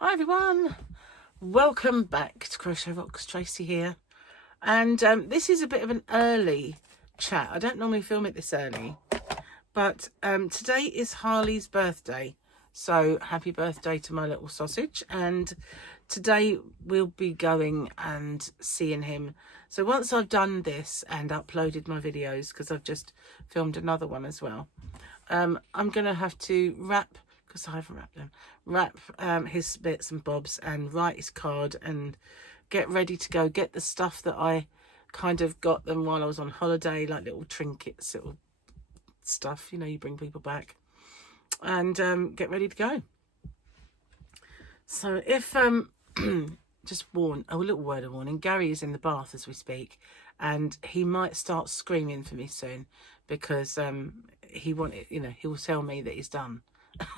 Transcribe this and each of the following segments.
Hi everyone, welcome back to Crochet Rocks. Tracy here, and this is a bit of an early chat. I don't normally film it this early, but today is Harley's birthday, so happy birthday to my little sausage. And today we'll be going and seeing him. So once I've done this and uploaded my videos, because I've just filmed another one as well, I'm gonna have to wrap, because I haven't wrapped them, his bits and bobs and write his card and get ready to go get the stuff that I kind of got them while I was on holiday, like little trinkets, little stuff, you know, you bring people back, and get ready to go. So if just warn, a little word of warning, Gary is in the bath as we speak, and he might start screaming for me soon because he wanted, you know, he will tell me that he's done.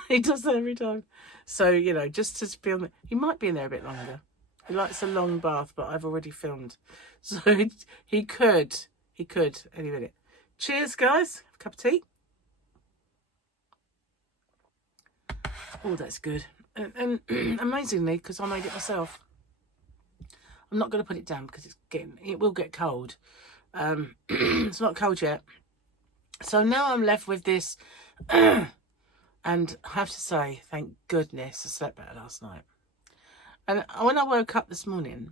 He does that every time. So, you know, just to film it, he might be in there a bit longer. He likes a long bath, but I've already filmed. So he could any minute. Cheers, guys. Have a cup of tea. Oh, that's good. And amazingly, because I made it myself, I'm not going to put it down because it will get cold. It's not cold yet. So now I'm left with this. And I have to say, thank goodness I slept better last night. And when I woke up this morning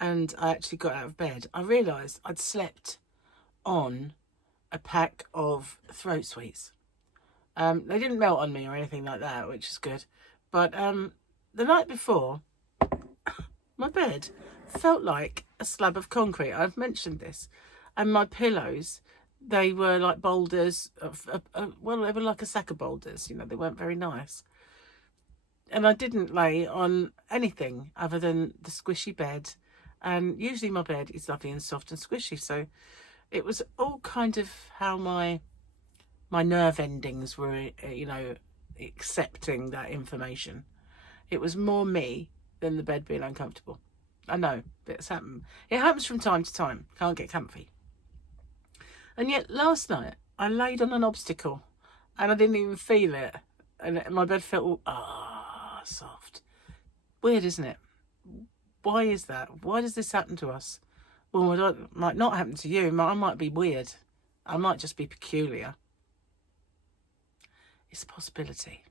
and I actually got out of bed, I realised I'd slept on a pack of throat sweets. They didn't melt on me or anything like that, which is good. But the night before, my bed felt like a slab of concrete. I've mentioned this. And my pillows, they were like boulders well, they were like a sack of boulders, you know, they weren't very nice. And I didn't lay on anything other than the squishy bed, and usually my bed is lovely and soft and squishy, so it was all kind of how my nerve endings were, you know, accepting that information. It was more me than the bed being uncomfortable. I know, but it's happened. It happens from time to time. Can't get comfy. And yet last night I laid on an obstacle and I didn't even feel it. And my bed felt all, soft. Weird, isn't it? Why is that? Why does this happen to us? Well, it might not happen to you. I might be weird. I might just be peculiar. It's a possibility.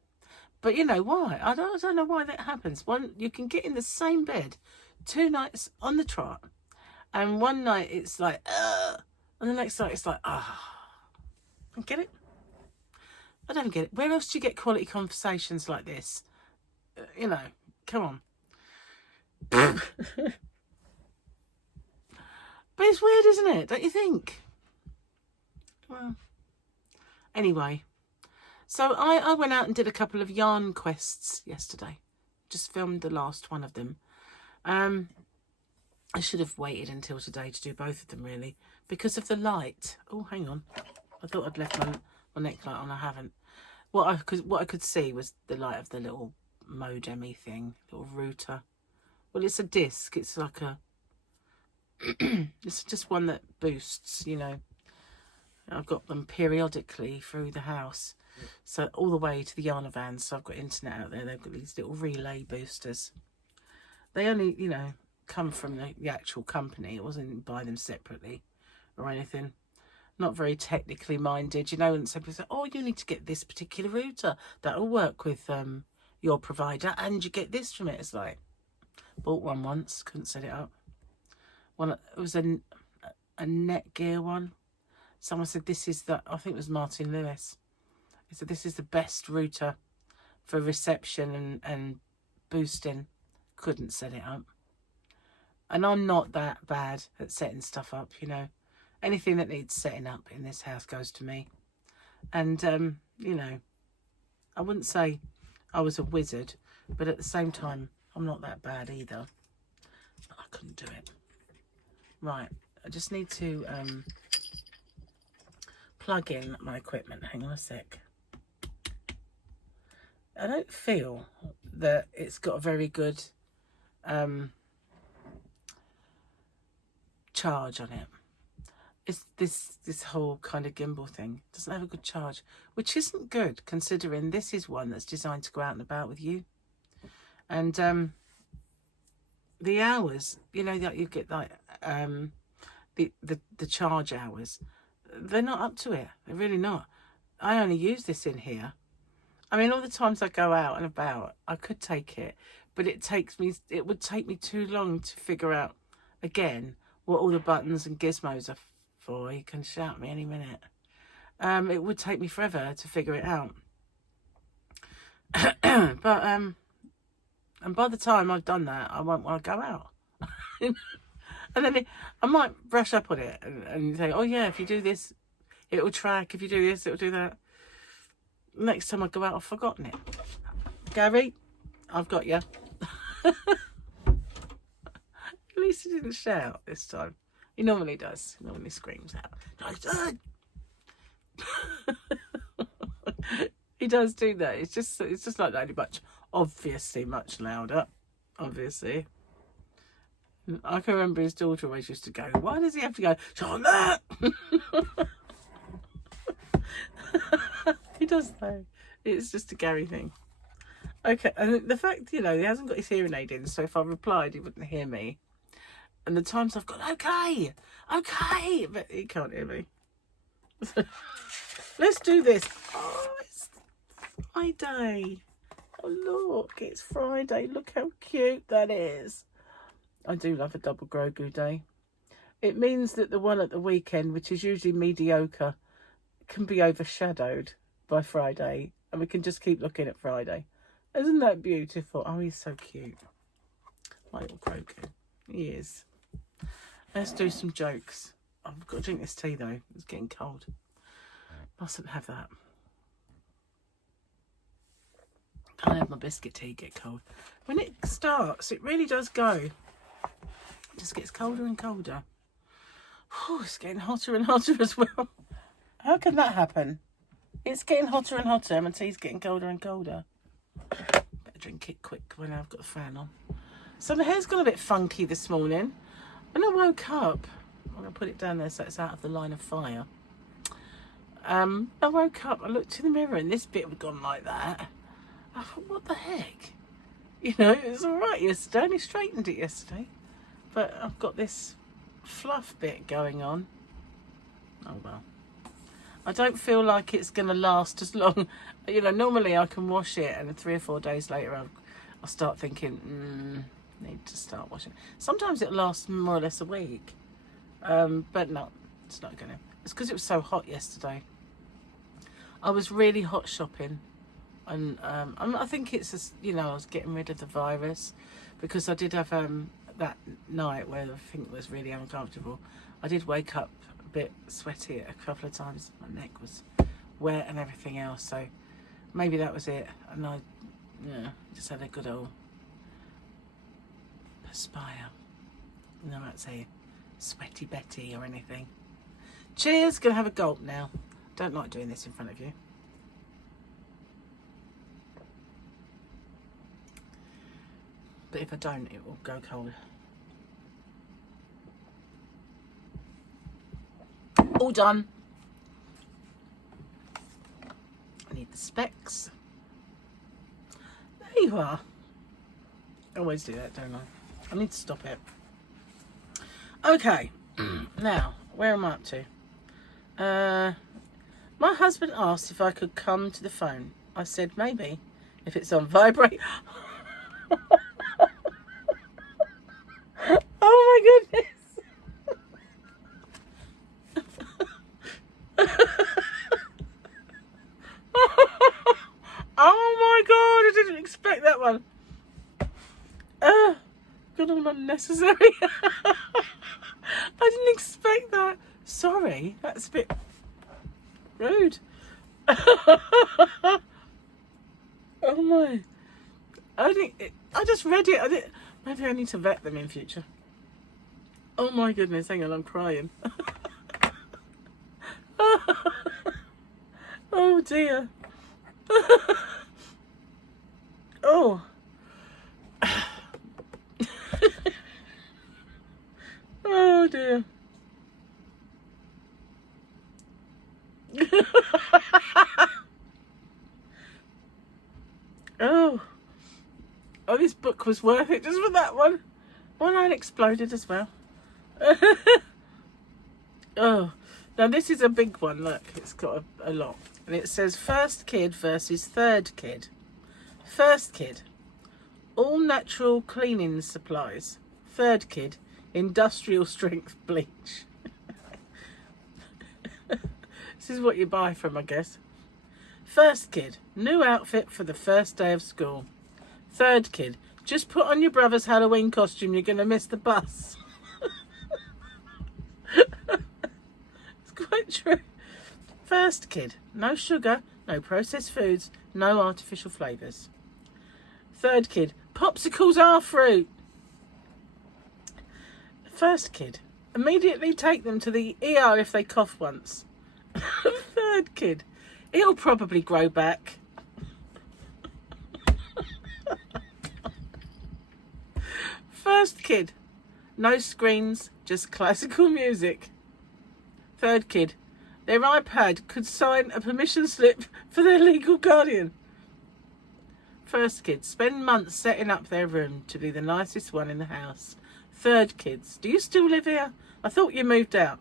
But you know why? I don't know why that happens. You can get in the same bed 2 nights on the trot. And one night it's like, and the next night it's like, I get it? I don't get it. Where else do you get quality conversations like this? You know, come on. But it's weird, isn't it? Don't you think? Well, anyway. So I went out and did a couple of yarn quests yesterday. Just filmed the last one of them. I should have waited until today to do both of them, really, because of the light. Oh, hang on. I thought I'd left my neck light on. I haven't. What I could see was the light of the little modem-y thing, little router. Well, it's a disc. It's like a... it's just one that boosts, you know. I've got them periodically through the house. So all the way to the yarn vans. So I've got internet out there. They've got these little relay boosters. They only, you know, come from the actual company. It wasn't buy them separately or anything. Not very technically minded, you know. And some people say, oh, you need to get this particular router. That'll work with your provider, and you get this from it. It's like, bought one once, couldn't set it up. It was a Netgear one. Someone said this is I think it was Martin Lewis. He said this is the best router for reception and boosting. Couldn't set it up. And I'm not that bad at setting stuff up, you know. Anything that needs setting up in this house goes to me. And, you know, I wouldn't say I was a wizard, but at the same time, I'm not that bad either. But I couldn't do it. Right, I just need to plug in my equipment. Hang on a sec. I don't feel that it's got a very good charge on it. It's this whole kind of gimbal thing doesn't have a good charge, which isn't good considering this is one that's designed to go out and about with you. And the hours, you know, that you get like the charge hours, they're not up to it. They're really not. I only use this in here. I mean, all the times I go out and about, I could take it, but it would take me too long to figure out again what all the buttons and gizmos are for. You can shout at me any minute. It would take me forever to figure it out. But and by the time I've done that, I won't want to go out. And then I might brush up on it and say, oh yeah, if you do this, it will track. If you do this, it will do that. Next time I go out, I've forgotten it. Gary, I've got you. At least he didn't shout this time. He normally does. He normally screams out. He does do that. It's just like that, but obviously much louder. Obviously. I can remember his daughter always used to go, why does he have to go, Charlotte? He does though. It's just a Gary thing. Okay, and the fact, you know, he hasn't got his hearing aid in, so if I replied, he wouldn't hear me. And the times I've gone, okay, but he can't hear me. Let's do this. Oh, it's Friday. Oh, look, it's Friday. Look how cute that is. I do love a double Grogu day. It means that the one at the weekend, which is usually mediocre, can be overshadowed by Friday, and we can just keep looking at Friday. Isn't that beautiful? Oh, he's so cute. My little Grogu. He is. Let's do some jokes. Oh, I've got to drink this tea though. It's getting cold. Mustn't have that. Can't have my biscuit tea get cold. When it starts, it really does go. It just gets colder and colder. Oh, it's getting hotter and hotter as well. How can that happen? It's getting hotter and hotter. My tea's getting colder and colder. Better drink it quick when I've got the fan on. So my hair's gone a bit funky this morning. When I woke up, I'm going to put it down there so it's out of the line of fire. I woke up, I looked in the mirror and this bit had gone like that. I thought, what the heck? You know, it was all right yesterday. I only straightened it yesterday. But I've got this fluff bit going on. Oh well. I don't feel like it's going to last as long. You know, normally I can wash it and 3 or 4 days later I'll start thinking, need to start washing. Sometimes it lasts more or less a week. But no, it's not going to. It's because it was so hot yesterday. I was really hot shopping. And I think it's just, you know, I was getting rid of the virus because I did have that night where I think it was really uncomfortable. I did wake up a bit sweaty a couple of times. My neck was wet and everything else, so maybe that was it. And I just had a good old perspire. You know, I might say sweaty Betty or anything. Cheers, gonna have a gulp now. Don't like doing this in front of you. But if I don't, it will go cold. All done. I need the specs. There you are. I always do that, don't I? I need to stop it. Okay. Now, where am I up to? My husband asked if I could come to the phone. I said maybe, if it's on vibrate. Oh my goodness. Oh my god, I didn't expect that one. Good and unnecessary. I didn't expect that. Sorry, that's a bit rude. Oh my. I just read it. Maybe I need to vet them in future. Oh my goodness, hang on, I'm crying. Oh dear. Oh. Oh dear. Oh. Oh, this book was worth it just for that one. One eye exploded as well. Oh, now this is a big one. Look, it's got a lot. And it says first kid versus third kid. First kid, all natural cleaning supplies. Third kid, industrial strength bleach. This is what you buy from, I guess. First kid, new outfit for the first day of school. Third kid, just put on your brother's Halloween costume, you're going to miss the bus. It's quite true. First kid, no sugar, no processed foods, no artificial flavours. Third kid, popsicles are fruit. First kid, immediately take them to the ER if they cough once. Third kid, it'll probably grow back. First kid, no screens, just classical music. Third kid, their iPad could sign a permission slip for their legal guardian. First kid, spend months setting up their room to be the nicest one in the house. Third kids, do you still live here? I thought you moved out.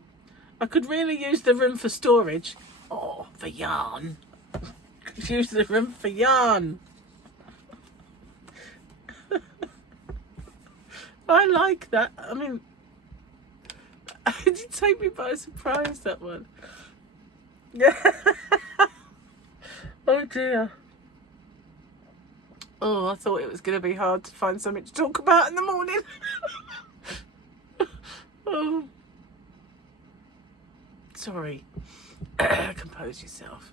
I could really use the room for storage. Oh, for yarn. Could use the room for yarn. I like that. I mean, it did take me by surprise, that one. Yeah. Oh dear. Oh, I thought it was going to be hard to find something to talk about in the morning. Oh. Sorry. Compose yourself.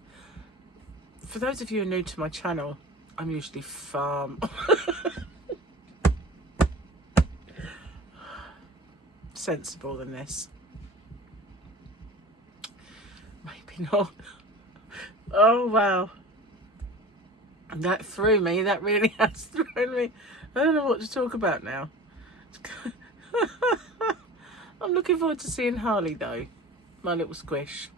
For those of you who are new to my channel, I'm usually far sensible than this. Maybe not. Oh wow. That threw me. That really has thrown me. I don't know what to talk about now. I'm looking forward to seeing Harley though. My little squish.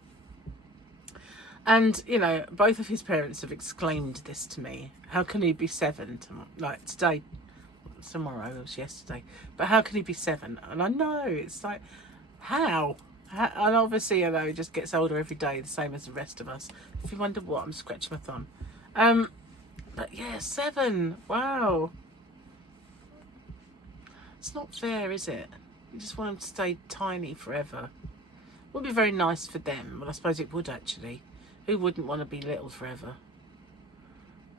And, you know, both of his parents have exclaimed this to me. How can he be 7? Like today, tomorrow, it was yesterday. But how can he be 7? And I know, it's like, how? And obviously, you know, he just gets older every day, the same as the rest of us. If you wonder what, I'm scratching my thumb. But yeah, 7. Wow. It's not fair, is it? You just want them to stay tiny forever. It would be very nice for them. Well, I suppose it would actually. Who wouldn't want to be little forever?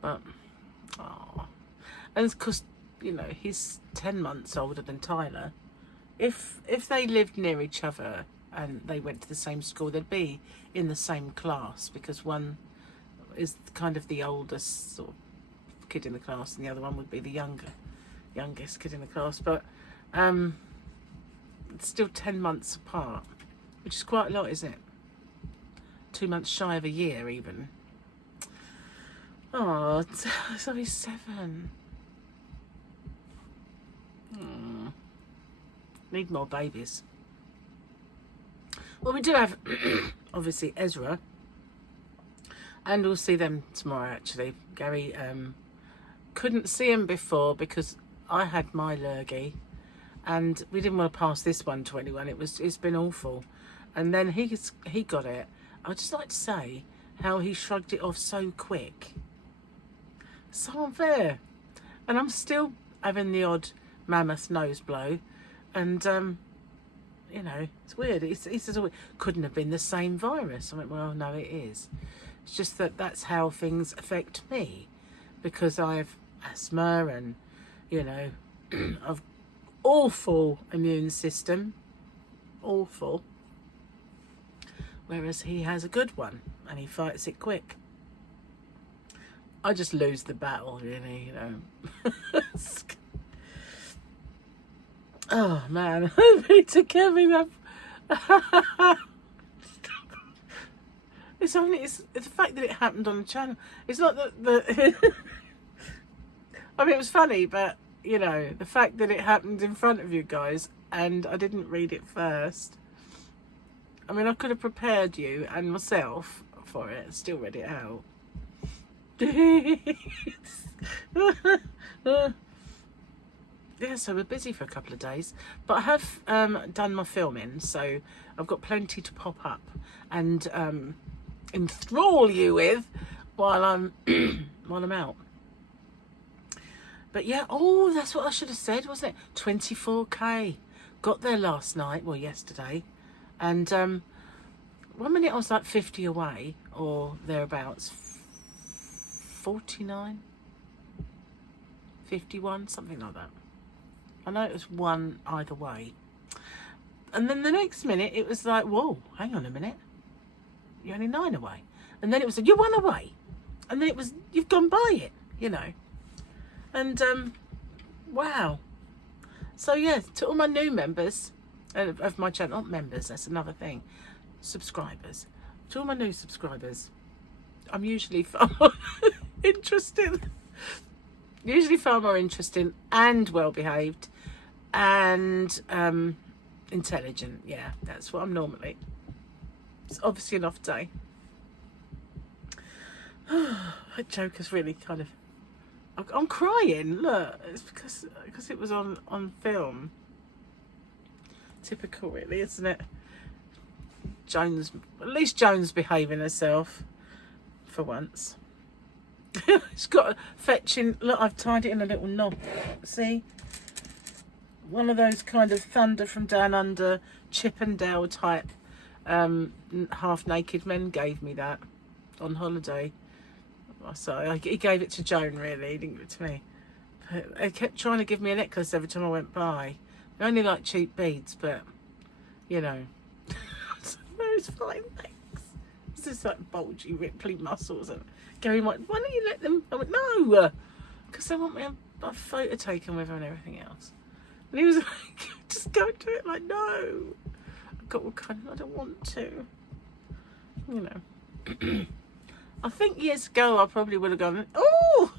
But, oh. And of course, you know, he's 10 months older than Tyler. If they lived near each other and they went to the same school, they'd be in the same class because one is kind of the oldest sort of kid in the class and the other one would be the youngest kid in the class. But it's still 10 months apart, which is quite a lot, isn't it? 2 months shy of a year even. Oh, so he's 7. Need more babies. Well, we do have obviously Ezra, and we'll see them tomorrow actually. Gary couldn't see him before because I had my lurgy and we didn't want to pass this one to anyone. It's been awful. And then he got it. I'd just like to say how he shrugged it off so quick. So unfair. And I'm still having the odd mammoth nose blow. And, you know, it's weird. He says, oh, it couldn't have been the same virus. I went, well, no, it is. It's just that that's how things affect me. Because I have asthma and, you know, I've awful immune system. Awful. Whereas he has a good one and he fights it quick. I just lose the battle, really, you know. Oh man, I need to get me up. It's the fact that it happened on the channel. It's not that I mean, it was funny, but you know, the fact that it happened in front of you guys and I didn't read it first. I mean, I could have prepared you and myself for it and still read it out. yeah, so we're busy for a couple of days, but I have done my filming, so I've got plenty to pop up and enthrall you with while I'm while I'm out. But yeah, oh, that's what I should have said, wasn't it? 24k. Got there last night, well, yesterday, and 1 minute I was like 50 away or thereabouts. 49, 51, something like that. I know it was one either way. And then the next minute it was like, whoa, hang on a minute. You're only 9 away. And then it was like, you're 1 away. And then it was, you've gone by it, you know. And wow. So yeah, to all my new members of my channel, not members, that's another thing. Subscribers. To all my new subscribers, I'm usually far more interesting. Usually far more interesting and well behaved and intelligent. Yeah, that's what I'm normally. It's obviously an off day. That joke is really kind of, I'm crying. Look, it's because it was on film. Typical, really, isn't it? Jones, at least Jones behaving herself for once. It's got a fetching, look, I've tied it in a little knob, see, one of those kind of Thunder from Down Under, Chip and Dale type half naked men gave me that on holiday. So he gave it to Joan, really, he didn't give it to me, but they kept trying to give me a necklace every time I went by. I only like cheap beads, but you know. No, it's fine, thanks. It's just like bulgy, ripply muscles. And Gary might, why don't you let them? I went, no, because they want me a photo taken with her and everything else. And he was like, just go do it. Like, no, I got all kind of, I don't want to, you know. I think years ago I probably would have gone, oh,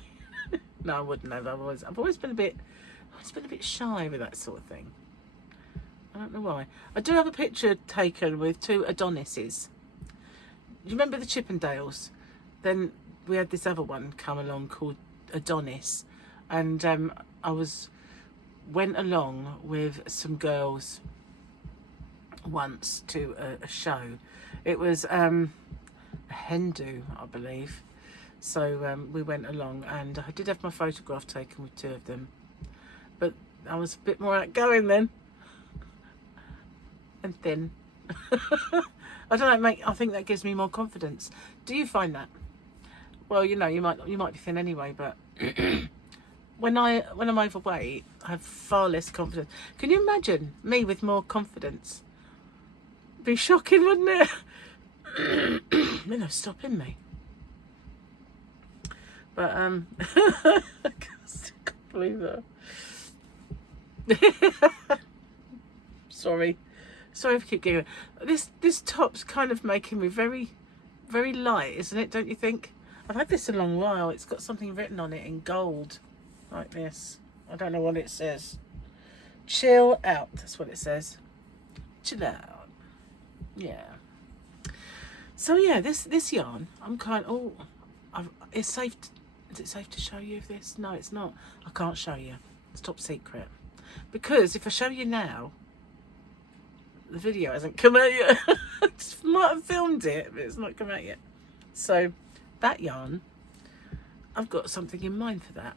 no, I wouldn't have. I've always been a bit shy with that sort of thing. I don't know why. I do have a picture taken with 2 Adonises. Do you remember the Chippendales? Then we had this other one come along called Adonis, and I went along with some girls once to a show. It was a hen do, I believe. So we went along, and I did have my photograph taken with 2 of them, but I was a bit more outgoing then. And thin. I don't know, I think that gives me more confidence. Do you find that? Well, you know, you might be thin anyway, but when I'm overweight, I have far less confidence. Can you imagine me with more confidence? Be shocking, wouldn't it? You know, stopping me. But I can't believe that. Sorry if I keep going. This top's kind of making me very, very light, isn't it? Don't you think? I've had this a long while. It's got something written on it in gold, like this. I don't know what it says. Chill out. That's what it says. Chill out. Yeah. So yeah, this yarn, I'm kind of, it's safe. Is it safe to show you this? No, it's not. I can't show you. It's top secret. Because if I show you now, the video hasn't come out yet. I just might have filmed it, but it's not come out yet. So that yarn, I've got something in mind for that.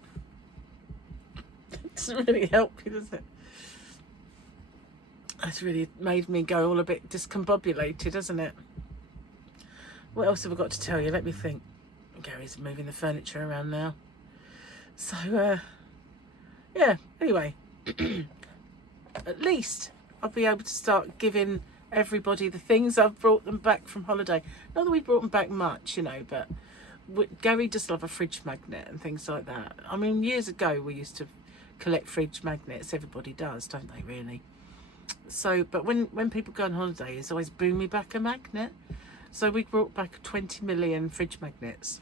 It doesn't really help you, does it? It's really made me go all a bit discombobulated, hasn't it? What else have I got to tell you? Let me think. Gary's moving the furniture around now. So, yeah, anyway. At least I'll be able to start giving everybody the things I've brought them back from holiday. Not that we brought them back much, you know, but Gary does love a fridge magnet and things like that. I mean, years ago we used to collect fridge magnets. Everybody does, don't they, really? So, but when people go on holiday, it's always bring me back a magnet. So we brought back 20 million fridge magnets.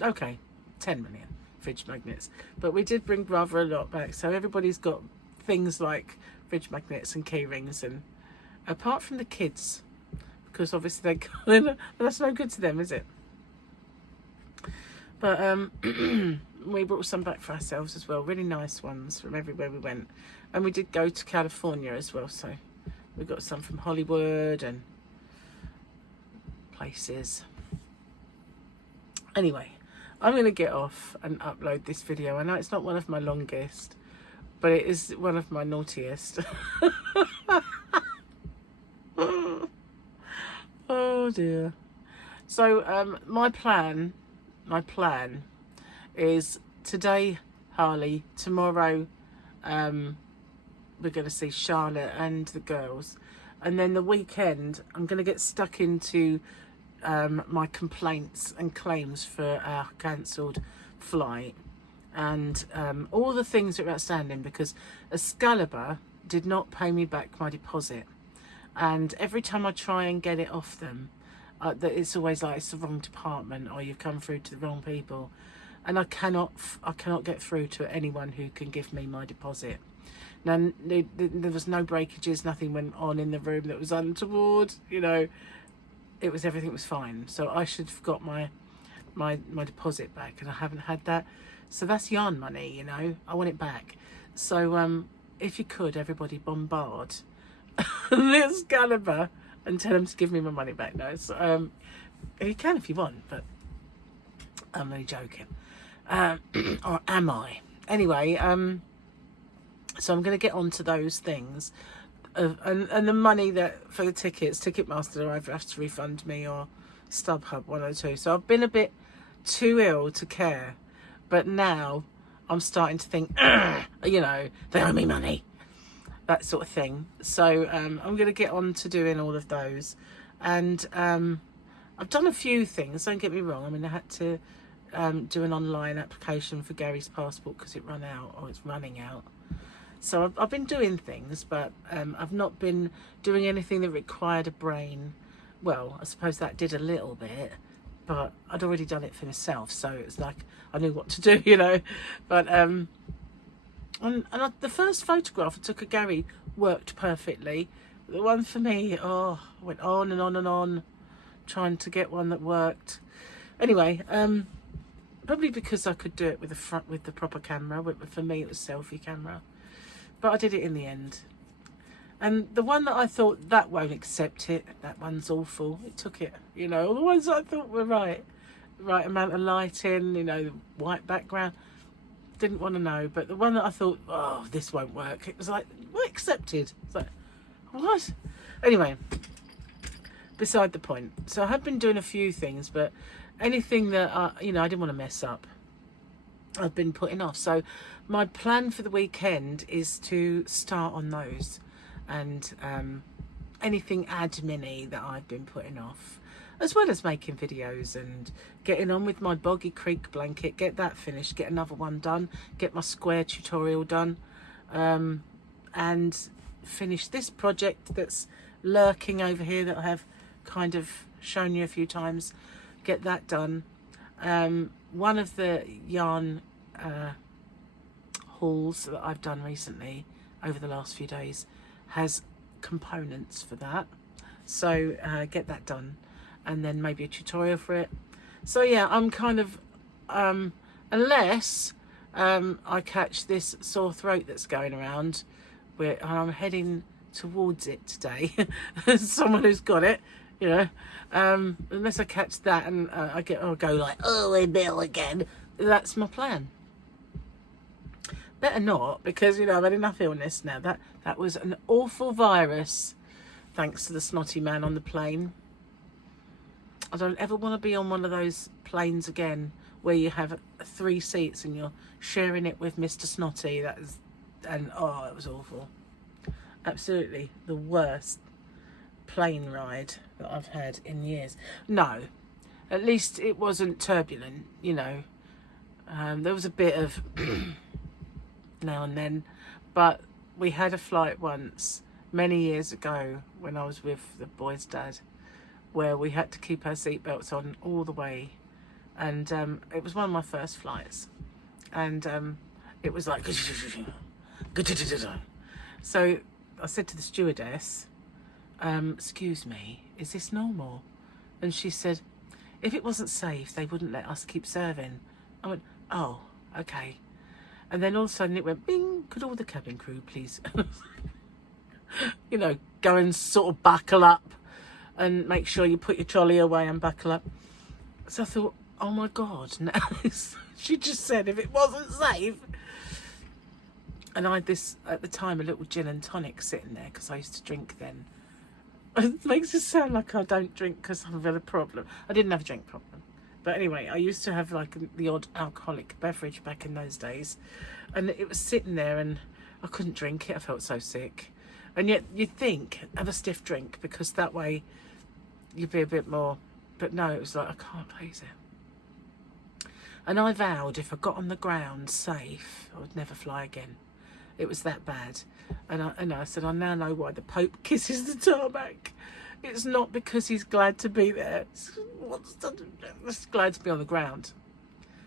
Okay, 10 million fridge magnets. But we did bring rather a lot back. So everybody's got things like fridge magnets and key rings, and apart from the kids, because obviously that's no good to them, is it? But we brought some back for ourselves as well, really nice ones from everywhere we went. And we did go to California as well, so we got some from Hollywood and places. Anyway, I'm going to get off and upload this video. I know it's not one of my longest, but it is one of my naughtiest. Oh dear. So my plan is today Harley, tomorrow we're going to see Charlotte and the girls, and then the weekend I'm going to get stuck into my complaints and claims for our cancelled flight and all the things that are outstanding, because Excalibur did not pay me back my deposit, and every time I try and get it off them, it's always like it's the wrong department or you've come through to the wrong people, and I cannot get through to anyone who can give me my deposit. Now there was no breakages, nothing went on in the room that was untoward, you know. Everything was fine, so I should have got my deposit back, and I haven't had that. So that's yarn money, you know. I want it back. So if you could, everybody bombard the Excalibur and tell them to give me my money back. No, so, you can if you want, but I'm only joking. Or am I? Anyway, so I'm going to get on to those things. And the money that for the tickets, Ticketmaster either have to refund me or StubHub, one or two. So I've been a bit too ill to care, but now I'm starting to think, you know, they owe me money, that sort of thing. So I'm going to get on to doing all of those, and I've done a few things. Don't get me wrong. I mean, I had to do an online application for Gary's passport because it ran out, or it's running out. So I've been doing things, but I've not been doing anything that required a brain. Well, I suppose that did a little bit, but I'd already done it for myself, so it's like I knew what to do, you know. But the first photograph I took of Gary worked perfectly. The one for me, I went on and on and on, trying to get one that worked. Anyway, probably because I could do it with the proper camera. For me, it was selfie camera. But I did it in the end. And the one that I thought, that won't accept it, that one's awful, it took it. You know, all the ones that I thought were right amount of lighting, you know, white background, didn't want to know. But the one that I thought, oh, this won't work, it was like, well, accepted. It's like, what? Anyway, beside the point. So I have been doing a few things, but anything that, you know, I didn't want to mess up, I've been putting off. So my plan for the weekend is to start on those, and anything admin-y that I've been putting off, as well as making videos and getting on with my Boggy Creek blanket, get that finished, get another one done, get my square tutorial done, and finish this project that's lurking over here that I have kind of shown you a few times, get that done. One of the yarn hauls that I've done recently over the last few days has components for that, so get that done, and then maybe a tutorial for it. So yeah, I'm kind of unless I catch this sore throat that's going around, where I'm heading towards it today. Someone who's got it, you know, unless I catch that and I'll go like, oh, we're Bill again. That's my plan. Better not, because, you know, I've had enough illness now. That was an awful virus, thanks to the snotty man on the plane. I don't ever want to be on one of those planes again where you have 3 seats and you're sharing it with Mr. Snotty. It was awful. Absolutely the worst plane ride that I've had in years. No, at least it wasn't turbulent, you know. There was a bit of now and then, but we had a flight once many years ago when I was with the boy's dad, where we had to keep our seatbelts on all the way, and it was one of my first flights, and it was like so I said to the stewardess, excuse me, is this normal? And she said, if it wasn't safe, they wouldn't let us keep serving. I went, oh, okay. And then all of a sudden it went bing. Could all the cabin crew please, you know, go and sort of buckle up and make sure you put your trolley away and buckle up. So I thought, oh my God, now she just said if it wasn't safe. And I had this, at the time, a little gin and tonic sitting there because I used to drink then. It makes it sound like I don't drink because I've had a problem. I didn't have a drink problem. But anyway, I used to have like the odd alcoholic beverage back in those days. And it was sitting there and I couldn't drink it. I felt so sick. And yet you'd think, have a stiff drink because that way you'd be a bit more. But no, it was like, I can't face it. And I vowed if I got on the ground safe, I would never fly again. It was that bad. And I said, I now know why the Pope kisses the tarmac. It's not because he's glad to be there. He's glad to be on the ground.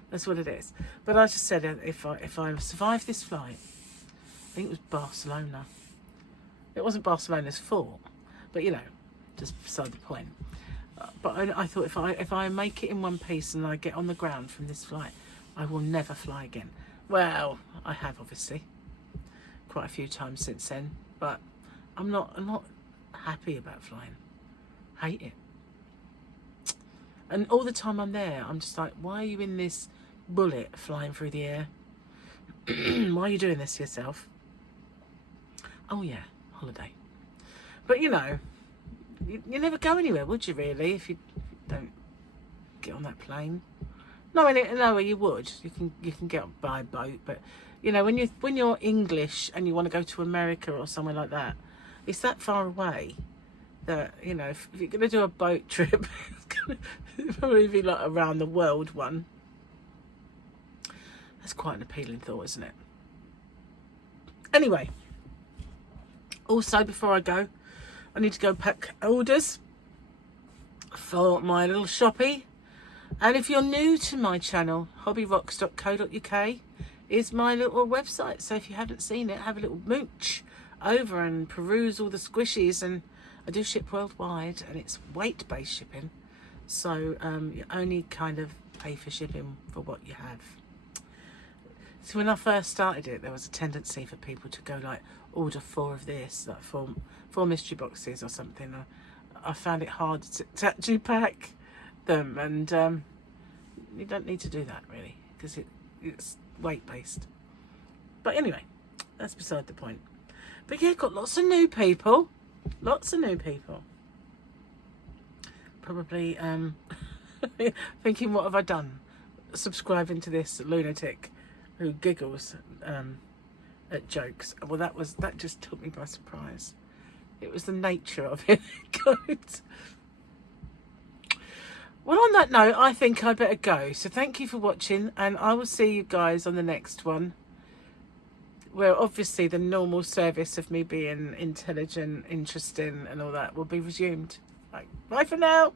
That's what it is. But I just said, if I survive this flight, I think it was Barcelona. It wasn't Barcelona's fault, but you know, just beside the point. But I thought if I make it in one piece and I get on the ground from this flight, I will never fly again. Well, I have obviously quite a few times since then, but I'm not happy about flying. Hate it. And all the time I'm there, I'm just like, why are you in this bullet flying through the air? Why are you doing this to yourself? Oh yeah, holiday. But you know, you never go anywhere, would you really, if you don't get on that plane? No, you would. You can get by boat, but you know, when you're English and you want to go to America or somewhere like that, it's that far away that, you know, if you're going to do a boat trip, it's going to probably be like around the world one. That's quite an appealing thought, isn't it? Anyway, also before I go, I need to go pack orders for my little shoppy. And if you're new to my channel, hobbyrocks.co.uk is my little website. So if you haven't seen it, have a little mooch over and peruse all the squishies. And I do ship worldwide and it's weight-based shipping. So you only kind of pay for shipping for what you have. So when I first started it, there was a tendency for people to go like, order 4 of this, like four mystery boxes or something. I found it hard to actually pack them, and you don't need to do that really because it's weight based. But anyway, that's beside the point. But yeah, got lots of new people, probably thinking, what have I done subscribing to this lunatic who giggles at jokes? Well, that just took me by surprise. It was the nature of it. Well, on that note, I think I better go. So thank you for watching, and I will see you guys on the next one, where obviously the normal service of me being intelligent, interesting and all that will be resumed. Bye for now.